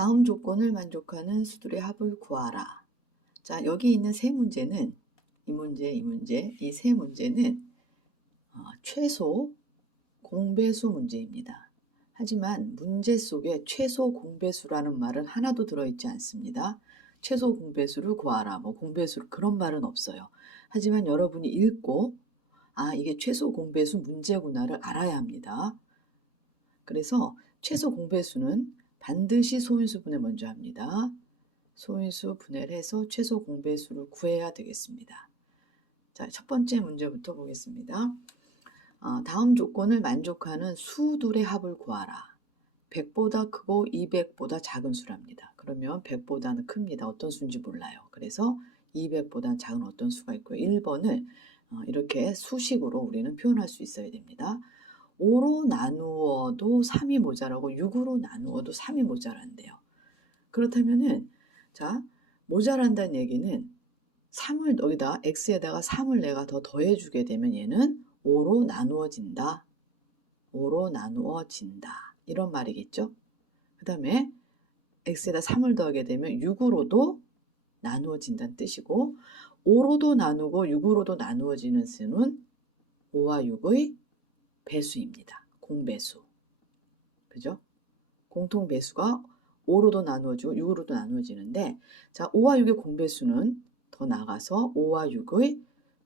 다음 조건을 만족하는 수들의 합을 구하라. 자, 여기 있는 세 문제는 이 세 문제는 최소 공배수 문제입니다. 하지만 문제 속에 최소 공배수라는 말은 하나도 들어있지 않습니다. 최소 공배수를 구하라, 공배수 그런 말은 없어요. 하지만 여러분이 읽고 이게 최소 공배수 문제구나를 알아야 합니다. 그래서 최소 공배수는 반드시 소인수분해 먼저 합니다. 소인수 분해를 해서 최소 공배수를 구해야 되겠습니다. 자, 첫 번째 문제부터 보겠습니다. 다음 조건을 만족하는 수둘의 합을 구하라. 100보다 크고 200보다 작은 수랍니다. 그러면 100보다는 큽니다. 어떤 수인지 몰라요. 그래서 200보다 작은 어떤 수가 있고요. 1번을 이렇게 수식으로 우리는 표현할 수 있어야 됩니다. 5로 나누어도 3이 모자라고 6으로 나누어도 3이 모자란대요. 그렇다면은 자, 모자란다는 얘기는 3을 여기다 x에다가 3을 내가 더 더해주게 되면 얘는 5로 나누어진다. 5로 나누어진다. 이런 말이겠죠. 그 다음에 x에다 3을 더하게 되면 6으로도 나누어진다는 뜻이고 5로도 나누고 6으로도 나누어지는 수는 5와 6의 배수입니다. 공배수. 그죠? 공통 배수가 5로도 나누어지고 6으로도 나누어지는데 자, 5와 6의 공배수는 더 나가서 5와 6의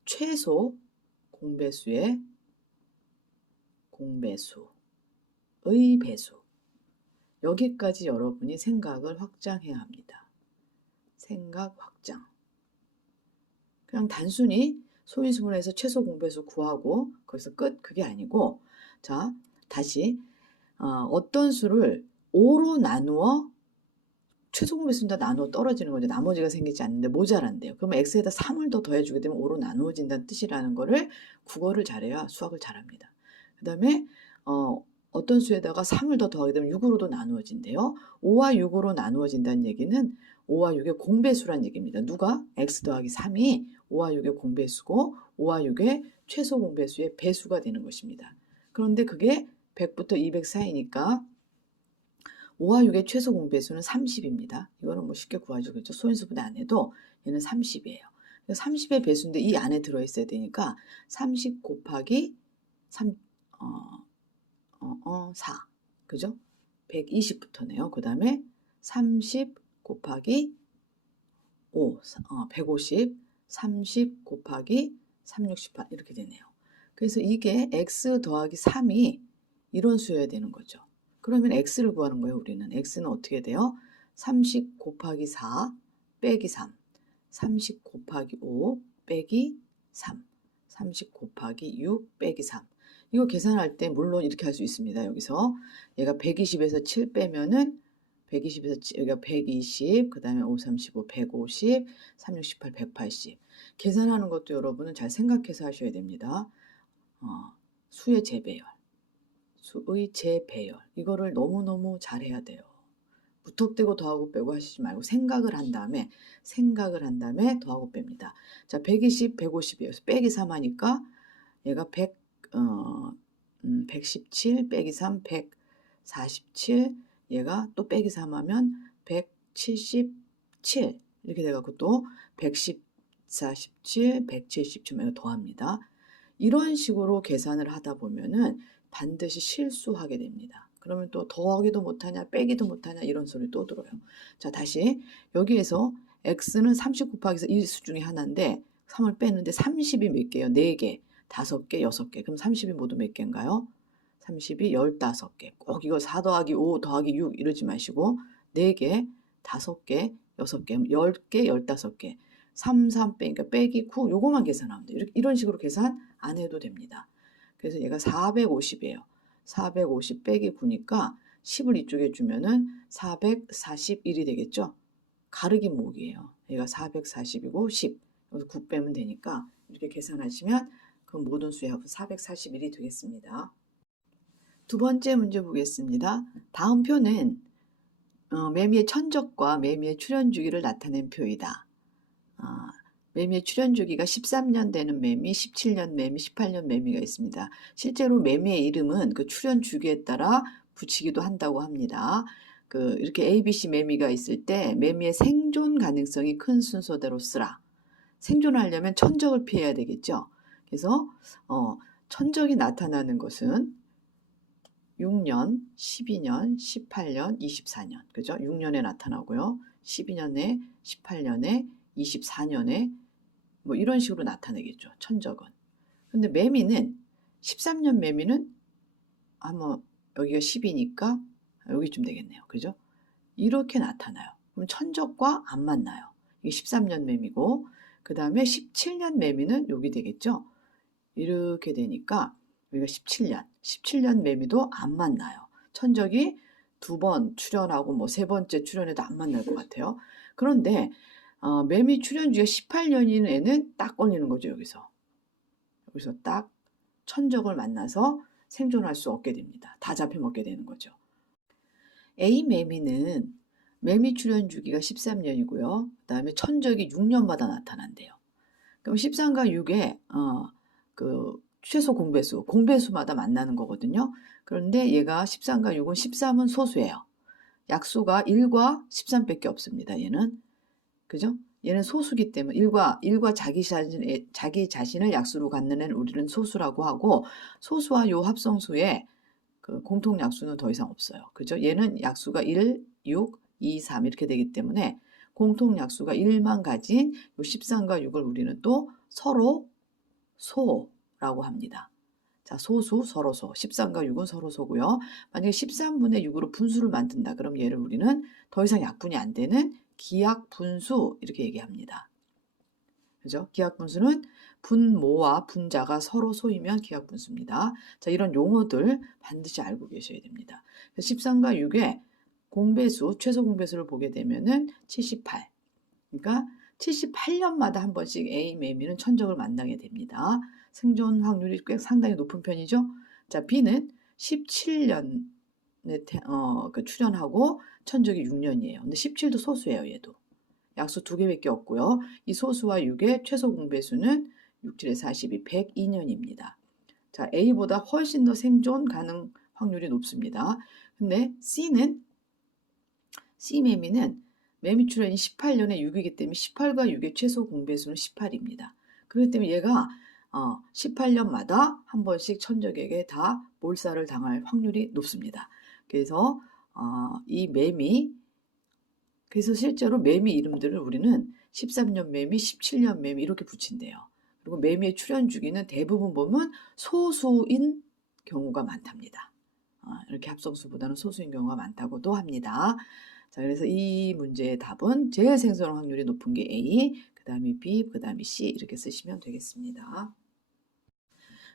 최소 공배수의 배수. 여기까지 여러분이 생각을 확장해야 합니다. 생각 확장. 그냥 단순히 소인수분해에서 최소 공배수 구하고 거기서 끝 그게 아니고 자 다시 어떤 수를 5로 나누어 최소 공배수는 다 나누어 떨어지는 거죠. 나머지가 생기지 않는데 모자란대요. 그러면 x에다 3을 더 더해주게 되면 5로 나누어진다는 뜻이라는 거를 국어를 잘해야 수학을 잘합니다. 그 다음에 어떤 수에다가 3을 더 더하게 되면 6으로도 나누어진대요. 5와 6으로 나누어진다는 얘기는 5와 6의 공배수란 얘기입니다. 누가? x 더하기 3이 5와 6의 공배수고 5와 6의 최소 공배수의 배수가 되는 것입니다. 그런데 그게 100부터 200 사이니까 5와 6의 최소 공배수는 30입니다. 이거는 쉽게 구하죠. 소인수분해 안 해도 얘는 30이에요. 30의 배수인데 이 안에 들어있어야 되니까 30 곱하기 4. 그죠? 120부터네요. 그 다음에 30 곱하기 5, 150, 30 곱하기 368 이렇게 되네요. 그래서 이게 x 더하기 3이 이런 수여야 되는 거죠. 그러면 x를 구하는 거예요. 우리는 x는 어떻게 돼요? 30 곱하기 4 빼기 3, 30 곱하기 5 빼기 3, 30 곱하기 6 빼기 3. 이거 계산할 때 물론 이렇게 할 수 있습니다. 여기서 얘가 120에서 7 빼면은 120에서 여기가 120, 그 다음에 5, 35, 150, 3, 68, 180. 계산하는 것도 여러분은 잘 생각해서 하셔야 됩니다. 수의 재배열. 수의 재배열. 이거를 너무너무 잘해야 돼요. 무턱대고 더하고 빼고 하시지 말고 생각을 한 다음에 더하고 뺍니다. 자, 120, 150이에요. 빼기 3 하니까 얘가 117 빼기 3, 147 얘가 또 빼기 3 하면 177 이렇게 돼갖고 또 147, 177을 더합니다. 이런 식으로 계산을 하다 보면은 반드시 실수하게 됩니다. 그러면 또 더하기도 못하냐 빼기도 못하냐 이런 소리 또 들어요. 자, 다시 여기에서 x는 30 곱하기 이 수 중에 하나인데 3을 빼는데 30이 몇 개예요? 4개, 5개, 6개. 그럼 30이 모두 몇 개인가요? 30이 15개. 꼭 이거 4 더하기 5 더하기 6 이러지 마시고 4개, 5개, 6개, 10개, 15개. 3, 3 빼니까 빼기 9 요거만 계산하면 돼요. 이런 식으로 계산 안 해도 됩니다. 그래서 얘가 450이에요. 450 빼기 9니까 10을 이쪽에 주면은 441이 되겠죠. 가르기 목이에요. 얘가 440이고 10. 여기서 9 빼면 되니까 이렇게 계산하시면 그 모든 수의 합은 441이 되겠습니다. 두 번째 문제 보겠습니다. 다음 표는 매미의 천적과 매미의 출현주기를 나타낸 표이다. 매미의 출현주기가 13년 되는 매미, 17년 매미, 18년 매미가 있습니다. 실제로 매미의 이름은 그 출현주기에 따라 붙이기도 한다고 합니다. 이렇게 A, B, C 매미가 있을 때 매미의 생존 가능성이 큰 순서대로 쓰라. 생존하려면 천적을 피해야 되겠죠. 그래서 천적이 나타나는 것은 6년, 12년, 18년, 24년. 그죠? 6년에 나타나고요. 12년에, 18년에, 24년에 뭐 이런 식으로 나타내겠죠. 천적은. 근데 매미는 13년 매미는 한번 여기가 10이니까 여기쯤 되겠네요. 그죠? 이렇게 나타나요. 그럼 천적과 안 만나요. 이게 13년 매미고 그 다음에 17년 매미는 여기 되겠죠. 이렇게 되니까 여기가 17년 매미도 안 만나요. 천적이 2번 출연하고 뭐 3번째 출연해도 안 만날 것 같아요. 그런데 매미 출연주가 18년인 애는 딱 걸리는 거죠. 여기서 딱 천적을 만나서 생존할 수 없게 됩니다. 다 잡혀먹게 되는 거죠. A 매미는 매미 출현 주기가 13년이고요. 그 다음에 천적이 6년마다 나타난대요. 그럼 13과 6의 최소 공배수마다 만나는 거거든요. 그런데 얘가 13과 6은 13은 소수예요. 약수가 1과 13밖에 없습니다. 얘는. 그죠? 얘는 소수기 때문에 1과 자기 자신을 약수로 갖는 애는 우리는 소수라고 하고 소수와 요 합성수에 공통 약수는 더 이상 없어요. 그죠? 얘는 약수가 1, 6, 2, 3 이렇게 되기 때문에 공통 약수가 1만 가진 요 13과 6을 우리는 또 서로 소라고 합니다. 자, 소수, 서로 소. 13과 6은 서로 소고요. 만약에 13분의 6으로 분수를 만든다. 그럼 얘를 우리는 더 이상 약분이 안 되는 기약분수 이렇게 얘기합니다. 그죠? 기약분수는 분모와 분자가 서로 소이면 기약분수입니다. 자, 이런 용어들 반드시 알고 계셔야 됩니다. 13과 6의 공배수, 최소 공배수를 보게 되면은 78. 그러니까 78년마다 한 번씩 A 매미는 천적을 만나게 됩니다. 생존 확률이 꽤 상당히 높은 편이죠. 자, B는 17년에 출연하고 천적이 6년이에요. 근데 17도 소수예요, 얘도. 약수 2개밖에 없고요. 이 소수와 6의 최소 공배수는 6, 7에 42, 102년입니다. 자, A보다 훨씬 더 생존 가능 확률이 높습니다. 근데 C 매미는 매미 출현이 18년에 6이기 때문에 18과 6의 최소 공배수는 18입니다. 그렇기 때문에 얘가 18년마다 한 번씩 천적에게 다 몰살을 당할 확률이 높습니다. 그래서 이 매미, 그래서 실제로 매미 이름들을 우리는 13년 매미, 17년 매미 이렇게 붙인대요. 그리고 매미의 출현 주기는 대부분 보면 소수인 경우가 많답니다. 이렇게 합성수보다는 소수인 경우가 많다고도 합니다. 자, 그래서 이 문제의 답은 제일 생존 확률이 높은 게 A, 그 다음에 B, 그 다음에 C 이렇게 쓰시면 되겠습니다.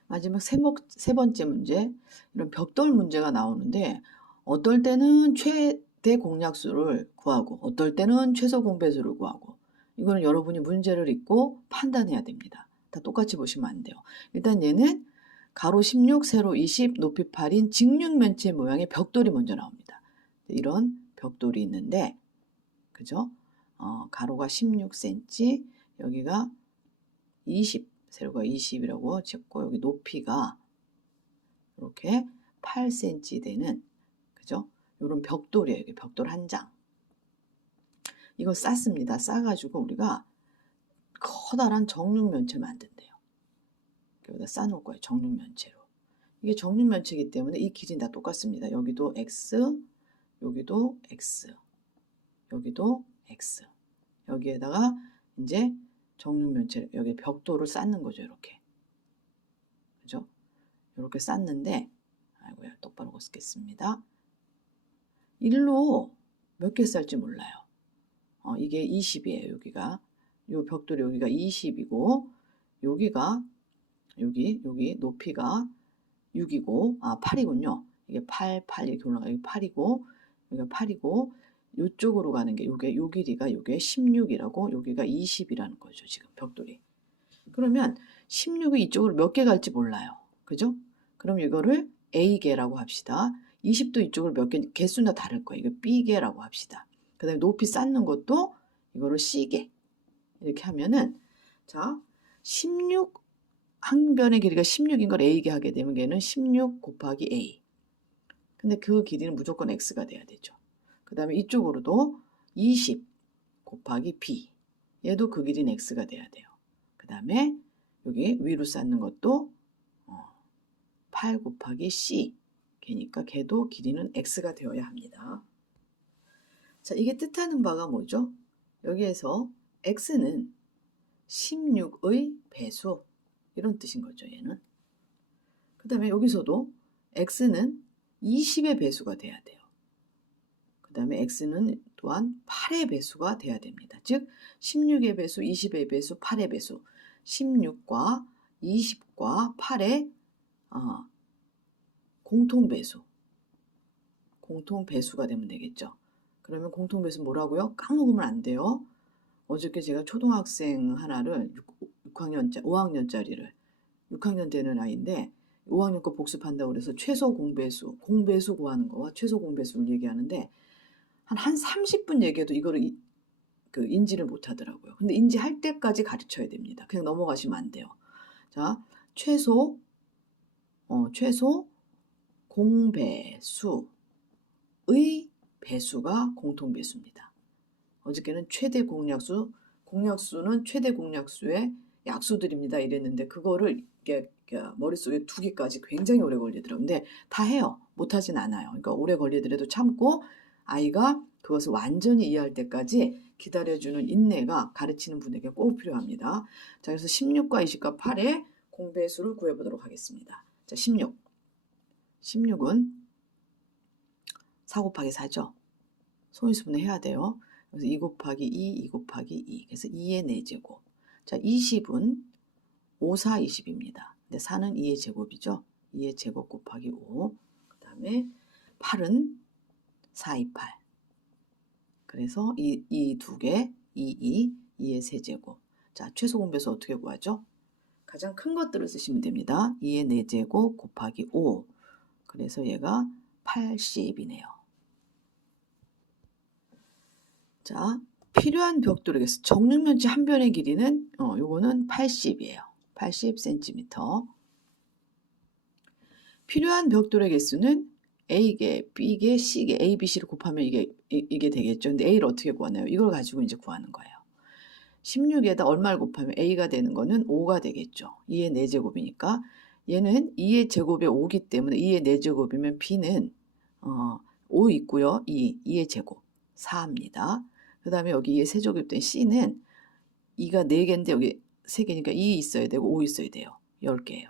마지막 세 번째 문제, 이런 벽돌 문제가 나오는데 어떨 때는 최대 공약수를 구하고 어떨 때는 최소 공배수를 구하고 이거는 여러분이 문제를 읽고 판단해야 됩니다. 다 똑같이 보시면 안 돼요. 일단 얘는 가로 16, 세로 20, 높이 8인 직육면체 모양의 벽돌이 먼저 나옵니다. 이런 벽돌이 있는데, 그죠? 가로가 16cm, 여기가 20, 세로가 20이라고 찍고, 여기 높이가 이렇게 8cm 되는, 그죠? 이런 벽돌이에요. 여기 벽돌 한 장. 이거 쌌습니다. 싸가지고 우리가 커다란 정육면체를 만든대요. 여기다 싸놓을 거예요. 정육면체로. 이게 정육면체이기 때문에 이 길이는 다 똑같습니다. 여기도 X, 여기도 X, 여기도 X. 여기에다가 이제 정육면체, 여기 벽돌을 쌓는 거죠. 이렇게. 그죠? 이렇게 쌓는데, 아이고야, 똑바로 쓰겠습니다. 일로 몇 개 쌓을지 몰라요. 이게 20이에요. 여기가. 요 벽돌이 여기가 20이고, 여기가, 여기 높이가 6이고, 8이군요. 이게 8 이렇게 올라가요. 여기 8이고, 여기가 8이고, 이쪽으로 가는 게 요게 요 길이가 요게 16이라고 여기가 20이라는 거죠. 지금 벽돌이. 그러면 16이 이쪽으로 몇 개 갈지 몰라요. 그죠? 그럼 이거를 A개라고 합시다. 20도 이쪽으로 몇 개, 개수는 다를 거예요. 이거 B개라고 합시다. 그 다음에 높이 쌓는 것도 이거를 C개. 이렇게 하면은, 자, 16, 한 변의 길이가 16인 걸 A개 하게 되면 얘는 16 곱하기 A. 근데 그 길이는 무조건 X가 돼야 되죠. 그 다음에 이쪽으로도 20 곱하기 b. 얘도 그 길이는 x가 돼야 돼요. 그 다음에 여기 위로 쌓는 것도 8 곱하기 c. 걔니까 걔도 길이는 x가 되어야 합니다. 자, 이게 뜻하는 바가 뭐죠? 여기에서 x는 16의 배수, 이런 뜻인 거죠, 얘는. 그 다음에 여기서도 x는 20의 배수가 돼야 돼요. 그 다음에 x는 또한 8의 배수가 돼야 됩니다. 즉 16의 배수, 20의 배수, 8의 배수. 16과 20과 8의 공통배수. 공통배수가 되면 되겠죠. 그러면 공통배수 뭐라고요? 까먹으면 안 돼요. 어저께 제가 초등학생 하나를 5학년짜리를 6학년 되는 아이인데 5학년 거 복습한다고 그래서 최소 공배수 구하는 거와 최소 공배수를 얘기하는데 한 30분 얘기해도 이거를 인지를 못 하더라고요. 근데 인지할 때까지 가르쳐야 됩니다. 그냥 넘어가시면 안 돼요. 자, 최소 공배수의 배수가 공통배수입니다. 어저께는 최대 공약수는 최대 공약수의 약수들입니다. 이랬는데 그거를 머릿속에 두기까지 굉장히 오래 걸리더라고요. 근데 다 해요. 못하진 않아요. 그러니까 오래 걸리더라도 참고 아이가 그것을 완전히 이해할 때까지 기다려주는 인내가 가르치는 분에게 꼭 필요합니다. 자, 그래서 16과 20과 8의 공배수를 구해보도록 하겠습니다. 자, 16은 4 곱하기 4죠. 소인수분해 해야 돼요. 그래서 2 곱하기 2, 2 곱하기 2. 그래서 2의 4제곱. 자, 20은 5, 4, 20입니다. 근데 4는 2의 제곱이죠. 2의 제곱 곱하기 5. 그 다음에 8은 4, 2, 8. 그래서 이 두 개, 2, 2의 세제곱. 자, 최소 공배수 어떻게 구하죠? 가장 큰 것들을 쓰시면 됩니다. 2의 4제곱 곱하기 5. 그래서 얘가 80이네요. 자, 필요한 벽돌이겠어. 정육면체 한 변의 길이는 요거는 80이에요. 80cm. 필요한 벽돌의 개수는 A개, B개, C개, A, B, C를 곱하면 이게 되겠죠. 근데 A를 어떻게 구하나요? 이걸 가지고 이제 구하는 거예요. 16에다 얼마를 곱하면 A가 되는 거는 5가 되겠죠. 2의 4제곱이니까 얘는 2의 제곱에 5기 때문에 2의 4제곱이면 B는 5 있고요. 2의 제곱 4입니다. 그 다음에 여기 2의 세제곱된 C는 2가 4개인데 여기 3개니까 2 있어야 되고 5 있어야 돼요. 10개예요.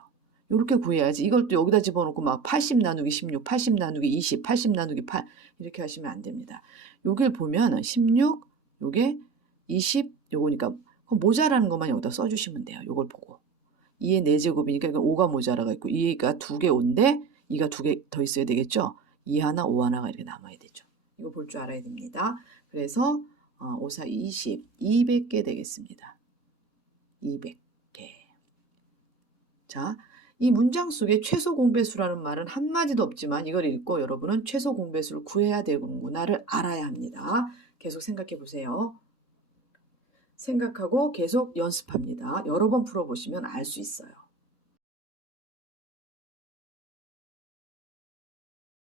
이렇게 구해야지. 이걸 또 여기다 집어넣고 막 80 나누기 16, 80 나누기 20, 80 나누기 8 이렇게 하시면 안 됩니다. 여길 보면 16, 요게 20, 요거니까 모자라는 것만 여기다 써주시면 돼요. 요걸 보고. 2의 4제곱이니까 5가 모자라가 있고 2가 2개 5인데 2가 2개 더 있어야 되겠죠. 2 하나, 5 하나가 이렇게 남아야 되죠. 이거 볼 줄 알아야 됩니다. 그래서 5, 4, 20, 200개 되겠습니다. 200개. 자, 이 문장 속에 최소 공배수라는 말은 한마디도 없지만 이걸 읽고 여러분은 최소 공배수를 구해야 되는구나를 알아야 합니다. 계속 생각해 보세요. 생각하고 계속 연습합니다. 여러 번 풀어보시면 알 수 있어요.